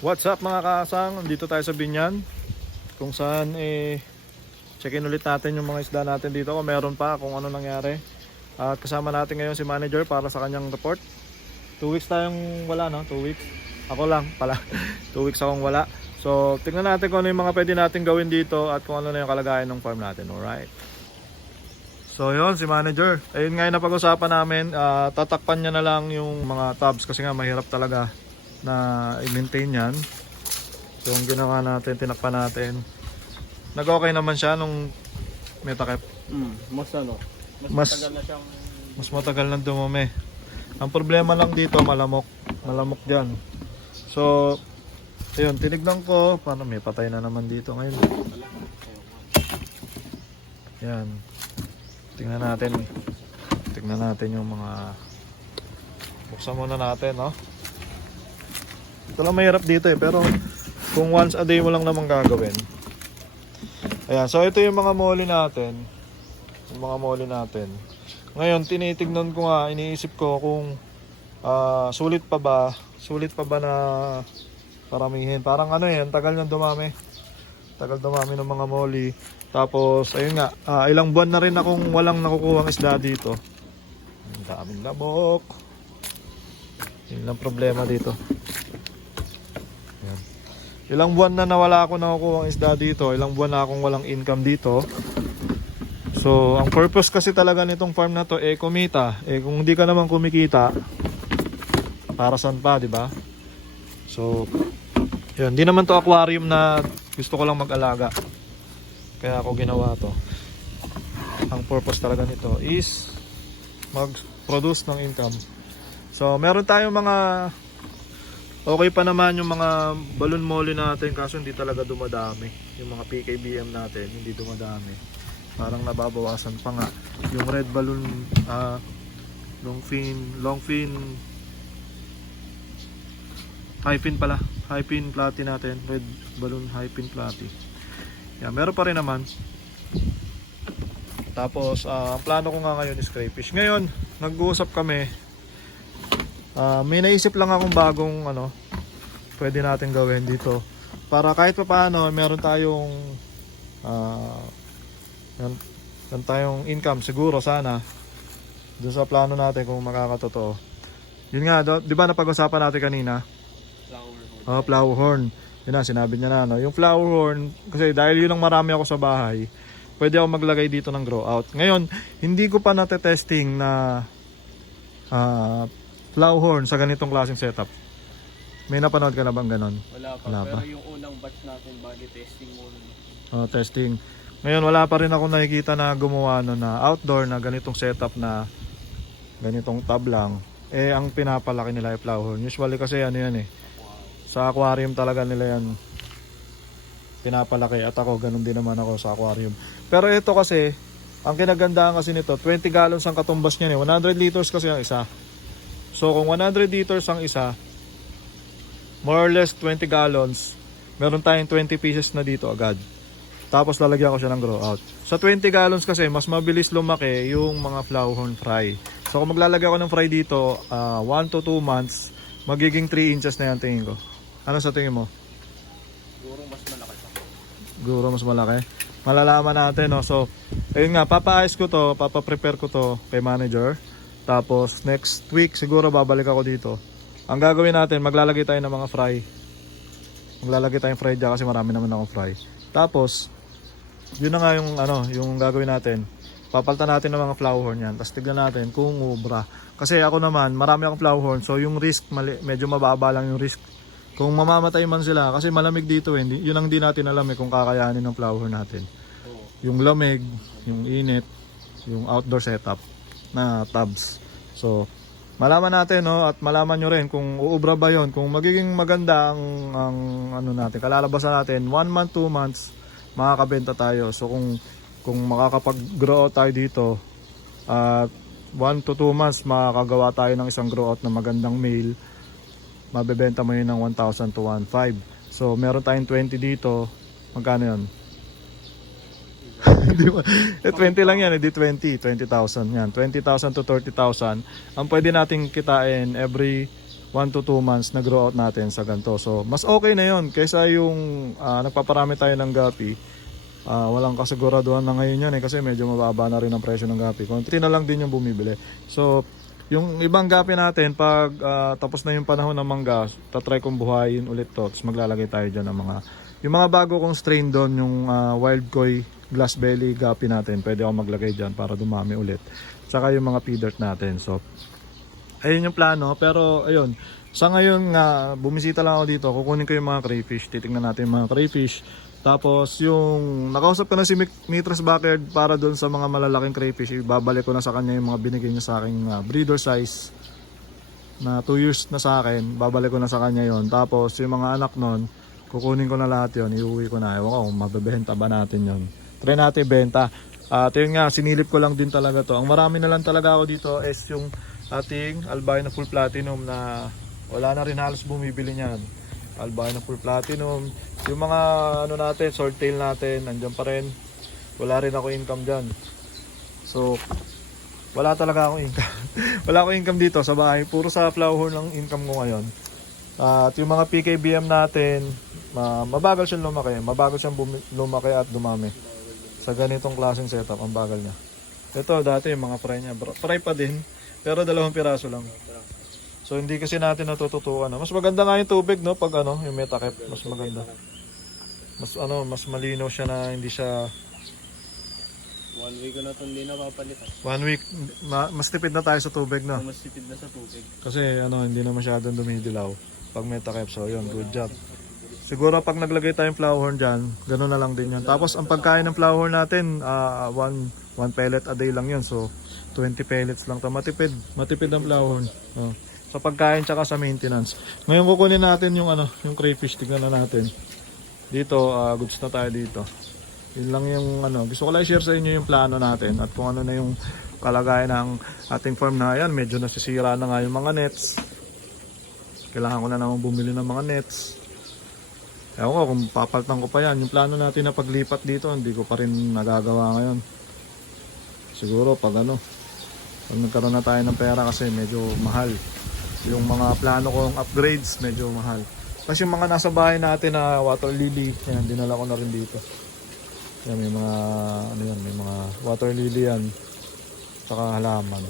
What's up mga kaasang? Dito tayo sa Binyan kung saan check-in ulit natin yung mga isda natin dito kung meron pa, kung ano nangyari. At kasama natin ngayon si manager para sa kanyang report. 2 weeks tayong wala, no? 2 weeks. Ako lang pala. 2 weeks akong wala. So tingnan natin kung ano yung mga pwede natin gawin dito at kung ano na yung kalagayan ng farm natin. Alright. So yun, si manager. Ayun nga yung napag-usapan namin. Tatakpan niya na lang yung mga tabs kasi nga mahirap talaga na i-maintain yan. So yung ginawa natin, tinakpan natin, nag-okay naman siya nung may takip. Mas matagal na siyang Mas matagal na dumumi. Ang problema lang dito, malamok dyan. So ayun, tinignan ko, paano may patay na naman dito ngayon. Yan, tingnan natin yung mga, buksan muna natin, no? Ito lang mahirap dito pero kung once a day mo lang naman gagawin. Ayan, so ito yung mga molly natin. Ngayon tinitignan ko nga, iniisip ko kung sulit pa ba na paramihin. Parang ano yan, tagal nang dumami ng mga molly. Tapos ayun nga, ilang buwan na rin akong walang nakukuhang isda dito. Ang daming labok. Yun lang problema dito. Ilang buwan na nawala ako nakukuha ng isda dito. Ilang buwan na akong walang income dito. So, ang purpose kasi talaga nitong farm na to kumita. Kung hindi ka naman kumikita, para saan pa, di ba? So, yun. Hindi naman to aquarium na gusto ko lang mag-alaga. Kaya ako ginawa to. Ang purpose talaga nito is mag-produce ng income. So, meron tayong mga okay pa naman yung mga balloon molly natin, kaso hindi talaga dumadami. Yung mga PKBM natin hindi dumadami, parang nababawasan pa nga. Yung red balloon long fin high pin platy natin, red balloon high pin platy, yeah, meron pa rin naman. Tapos ang plano ko nga ngayon is crayfish. Ngayon nag-uusap kami, may naisip lang akong bagong pwede natin gawin dito para kahit pa paano meron tayong income siguro sana dun sa plano natin kung makakatotoo. Yun nga, di ba napag-usapan natin kanina? Flower horn. Yun na, sinabi niya na, no? Yung flower horn, kasi dahil yun ang marami ako sa bahay, pwede ako maglagay dito ng grow out. Ngayon, hindi ko pa natetesting na flower horn sa ganitong klaseng setup. May napanood ka na bang ganon? Wala pa. Pero yung unang batch natin, body testing muna. Testing. Ngayon wala pa rin ako nakikita na gumawa na outdoor na ganitong setup na ganitong tab lang. Ang pinapalaki nila ay flower horn. Usually kasi ano yan sa aquarium talaga nila yan pinapalaki. At ako, ganun din naman ako sa aquarium. Pero ito kasi, ang kinagandahan kasi nito, 20 gallons ang katumbas niya 100 liters kasi ang isa. So kung 100 liters ang isa, more or less 20 gallons, meron tayong 20 pieces na dito agad. Tapos lalagyan ko siya ng grow out. Sa 20 gallons kasi, mas mabilis lumaki yung mga flower horn fry. So kung maglalagay ako ng fry dito, 1 to 2 months, magiging 3 inches na yan tingin ko. Ano sa tingin mo? Siguro mas malaki pa. Siguro mas malaki. Malalaman natin, no? So, ayun nga, papaayos ko to, papaprepare ko to kay manager. Tapos next week siguro babalik ako dito. Ang gagawin natin, maglalagay tayo ng mga fry. Maglalagay tayong fry dyan kasi marami naman akong fry. Tapos yun na nga yung gagawin natin. Papalitan natin ng mga flower horn yan. Tapos tignan natin kung ubra. Kasi ako naman, marami akong flower horn. So yung risk, medyo mababa lang yung risk. Kung mamamatay man sila, kasi malamig dito yun ang di natin alam kung kakayanin ng flower horn natin. Yung lamig, yung init, yung outdoor setup na tabs. So malaman natin at malaman nyo rin kung uubra ba yon, kung magiging maganda ang natin, kalalabasan natin 1 month, 2 months makakabenta tayo. So kung makakapag-grow out tayo dito at 1 to 2 months makakagawa tayo ng isang grow out na magandang male, mabebenta mo yun ng 1,000 to 1,500. So meron tayong 20 dito, magkano yun? 20 lang yan, di 20,000 yan. 20,000 to 30,000 ang pwede nating kitain every 1 to 2 months na grow out natin sa ganito. So mas okay na yon kaysa yung nagpaparami tayo ng gapi. Walang kasiguraduhan na ngayon yan kasi medyo mababa na rin ang presyo ng gapi. Konti na lang din yung bumibili. So yung ibang gapi natin pag tapos na yung panahon ng mangga, tatry kong buhayin ulit to. Tapos maglalagay tayo dyan ng yung mga bago kong strain doon, yung wild koi glass belly gapi natin. Pwede ako maglagay dyan para dumami ulit. Tsaka yung mga feeder natin. So ayun yung plano, pero ayun, sa ngayon nga, bumisita lang ako dito, kukunin ko yung mga crayfish, titingnan natin yung mga crayfish. Tapos yung, nakausap ko na si Mitras Backyard para doon sa mga malalaking crayfish, ibabalik ko na sa kanya yung mga binigay niya sa aking breeder size na 2 years na sa akin, babalik ko na sa kanya yon. Tapos yung mga anak nun, kukunin ko na lahat yon, iuwi ko na. Ewan ko kung mabebenta ba natin yon. Try natin benta. At yun nga, sinilip ko lang din talaga to. Ang marami na lang talaga ako dito is yung ating albino full platinum na wala na rin halos bumibili niyan. Albino full platinum, yung mga ano natin, swordtail natin, nandiyan pa rin. Wala rin ako income diyan. So wala talaga akong income. Wala akong income dito sa bahay, puro sa flower horn lang income ko ngayon. At yung mga PKBM natin, mabagal siyang lumaki, lumaki at dumami. Sa ganitong klaseng setup, ang bagal niya. Ito dati yung mga fry niya, fry pa din. Pero 2 piraso lang. So hindi kasi natin natututukan. Mas maganda nga yung tubig, no, pag yung metakep, mas maganda. Mas malinaw siya na hindi siya 1 week ko na itong hindi napapalitan. 1 week. Mas tipid na tayo sa tubig, no. Mas tipid na sa tubig. Kasi hindi na masyadong dumidilaw pag metakep. So yun, good job. Siguro pag naglagay tayong flower horn dyan, gano'n na lang din yun. Tapos ang pagkain ng flower horn natin, 1 pellet a day lang yun. So 20 pellets lang ito. Matipid ang flower horn. Sa pagkain tsaka sa maintenance. Ngayon kukunin natin yung yung crayfish. Tignan na natin. Dito, goods na tayo dito. Yun lang yung gusto ko lang i-share sa inyo yung plano natin at kung ano na yung kalagayan ng ating farm na yan. Medyo nasisira na nga yung mga nets. Kailangan ko na naman bumili ng mga nets. Ewan ko kung papaltan ko pa yan. Yung plano natin na paglipat dito, hindi ko pa rin nagagawa ngayon. Siguro pag pag nagkaroon na tayo ng pera kasi medyo mahal. Yung mga plano kong upgrades medyo mahal. Kasi yung mga nasa bahay natin na water lily, yan, dinala ko na rin dito. Yan, may mga may mga water lily yan. Tsaka halaman.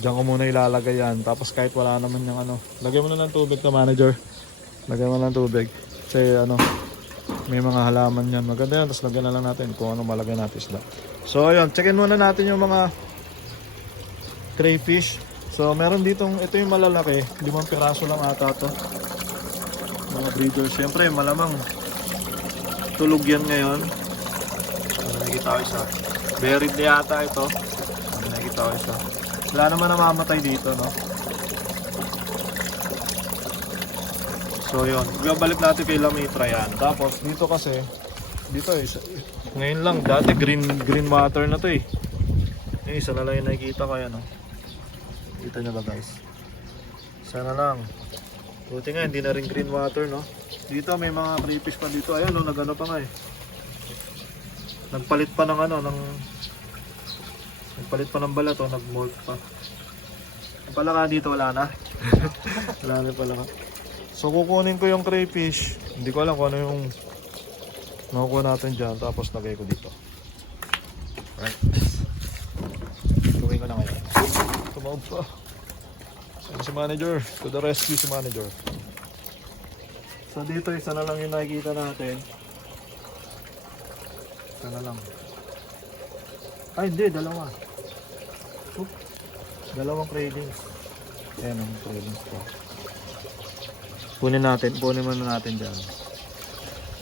Diyan ko muna ilalagay yan. Tapos kahit wala naman yung lagyan mo na ng tubig na manager. Lagyan mo na ng tubig. Kasi may mga halaman yan. Maganda yan. Tapos lagyan na lang natin kung ano malagay natin isda. So ayun, checkin muna natin yung mga crayfish. So meron ditong, ito yung malalaki, 5 piraso lang ata to. Mga breeders, syempre malamang tulog yan ngayon. Nakikita ko isa, buried na yata ito. Nakikita ko isa, wala naman namamatay dito, no? So yun, ibabalik natin kay Lamitra yan. Tapos dito kasi, dito ngayon lang, dati green water na to eh. Yung isa na lang yung nakikita ko yan, no? Kita nyo ba guys? Isa na lang. Buti nga hindi na rin green water, no? Dito may mga crayfish pa dito. Ayan, no, nagano pa nga eh. Nagpalit pa ng nagpalit pa ng balat, oh, nagmold pa. Yung palaka dito wala na. Wala na palaka. So kukunin ko yung crayfish. Hindi ko alam kung ano yung makukuha natin dyan. Tapos lagay ko dito. Right. Gawin ko na ngayon. Tumawag pa. Si manager. To the rescue si manager. So dito isa na lang yung nakikita natin. Isa na lang. Ay hindi, dalawa. Dalawang cravings. Ayan ang cravings ko. Kunin muna natin dyan.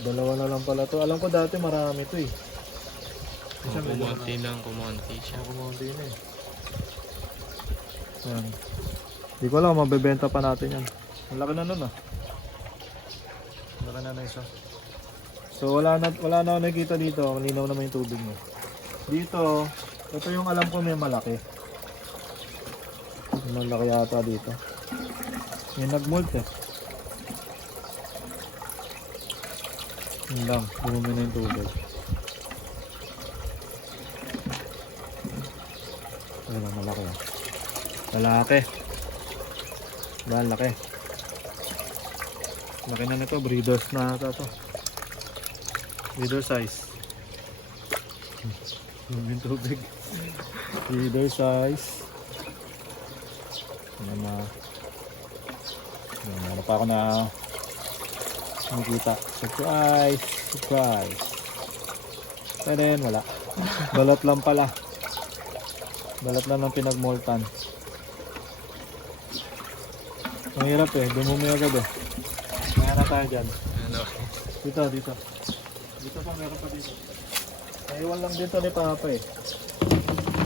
Dalawa na lang pala to. Alam ko dati marami to eh. Kumonti siya. Kumonti na eh. Ayan. Di ko alam, mabebenta pa natin yan. Ang laki na nun ah. Laki na isa. So wala na ako nakikita dito. Ang linaw naman yung tubig mo. Dito, ito yung alam ko may malaki. Malaki yata dito. May nagmold eh. Yun lang, bumumi na yung tubig. Ayun lang, malaki ah. Malaki. Laki. Laki na nito, breeders na ata to. Breeder size. Yung tubig. Breeder size. Ayan na. Ano pa ako na nakikita. Surprise! Surprise! Kaya din, wala. Balat lang pala. Balat lang ng pinagmoltan. Ang hirap eh, dumumi agad eh. Kaya na tayo dyan. Dito, dito. Dito pa, meron pa dito. Naiwan lang dito ni Papa eh.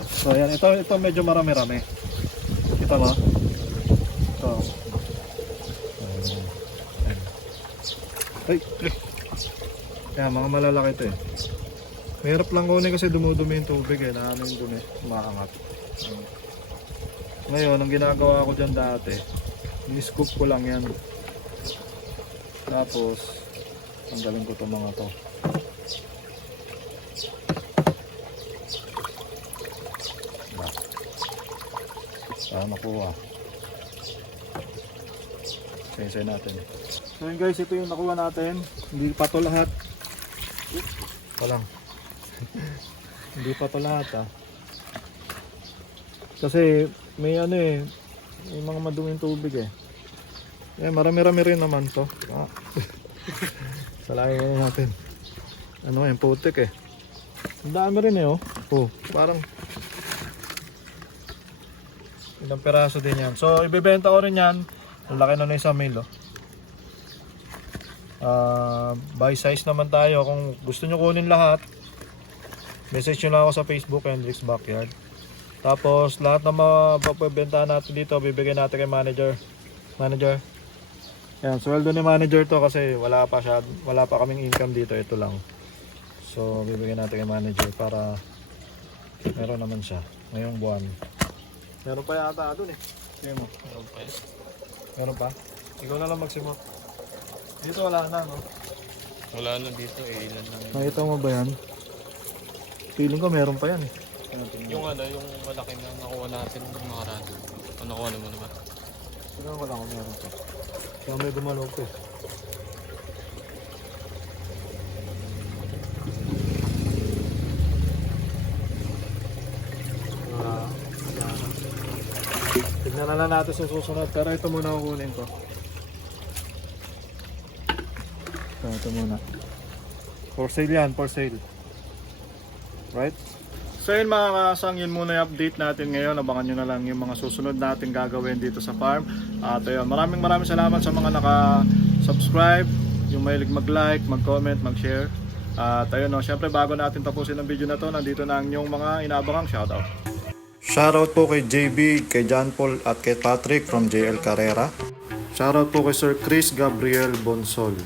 So ayan, ito medyo marami-rami. Kita mo? Ito. Ayan. Ay! Ayan, mga malalaki ito eh. Mahirap lang kunin kasi dumudumi yung tubig eh. Naano yung dumi, umaangat. Ngayon, ang ginagawa ko dyan dati, ni-scoop ko lang yan. Tapos, tanggalin ko itong mga to. Para makuha. Sensay natin. So yun guys, ito yung nakuha natin. Hindi pa to lahat. Pa lang. Hindi pa to lahat ah. Kasi may ano eh, may mga maduming tubig eh. Eh, marami-rami rin naman to. Ah. Salamin muna natin. Ano yung putik eh. Ang dami rin eh oh. Oh, parang ilang peraso din yan. So, ibebenta ko rin yan. Ang laki na isang mil oh. By size naman tayo. Kung gusto nyo kunin lahat, message nyo lang ako sa Facebook, Hendrix Backyard. Tapos lahat ng mapapabentahan natin dito, bibigyan natin kay manager. Manager. Yan, sweldo ni manager to kasi wala pa kaming income dito, ito lang. So bibigyan natin kay manager para meron naman siya ngayong buwan. Meron pa yata doon eh. Sige mo. Meron pa yun. Meron pa? Ikaw na lang magsimot. Dito wala na no? Wala na dito eh. Ilan lang yun. Nakita mo ba yan? Feeling ko meron pa yan eh. Yung yung malaki na nakuha natin ng mga rado. Ano nakuha naman naman? Tignan ko lang kung meron pa. Kaya may gumalog ko eh. Tignan na lang natin sa susunod. Pero ito muna kukunin ko. Ito muna. For sale yan, for sale. Right? So yun mga kasang, yun muna yung update natin ngayon. Abangan nyo na lang yung mga susunod natin gagawin dito sa farm. At ayun, maraming salamat sa mga naka-subscribe, yung mahilig mag-like, mag-comment, mag-share. At ayun no, syempre bago natin tapusin ang video na to, nandito na ang inyong mga inaabangang shoutout. Shoutout po kay JB, kay John Paul at kay Patrick from JL Carrera. Shoutout po kay Sir Chris Gabriel Bonsol.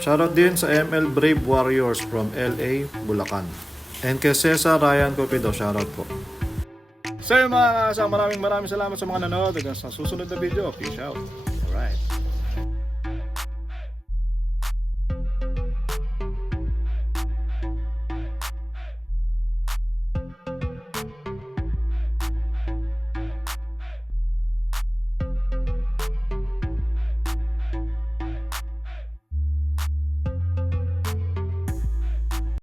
Shoutout din sa ML Brave Warriors from LA, Bulacan. And kay Cesar Ryan Cupido, shoutout po. So yun mga kasama, maraming salamat sa mga nanonood. Hanggang sa susunod na video, peace out. Alright.